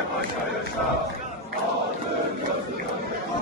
Vay paşa yaşa, aldın gözü önüne.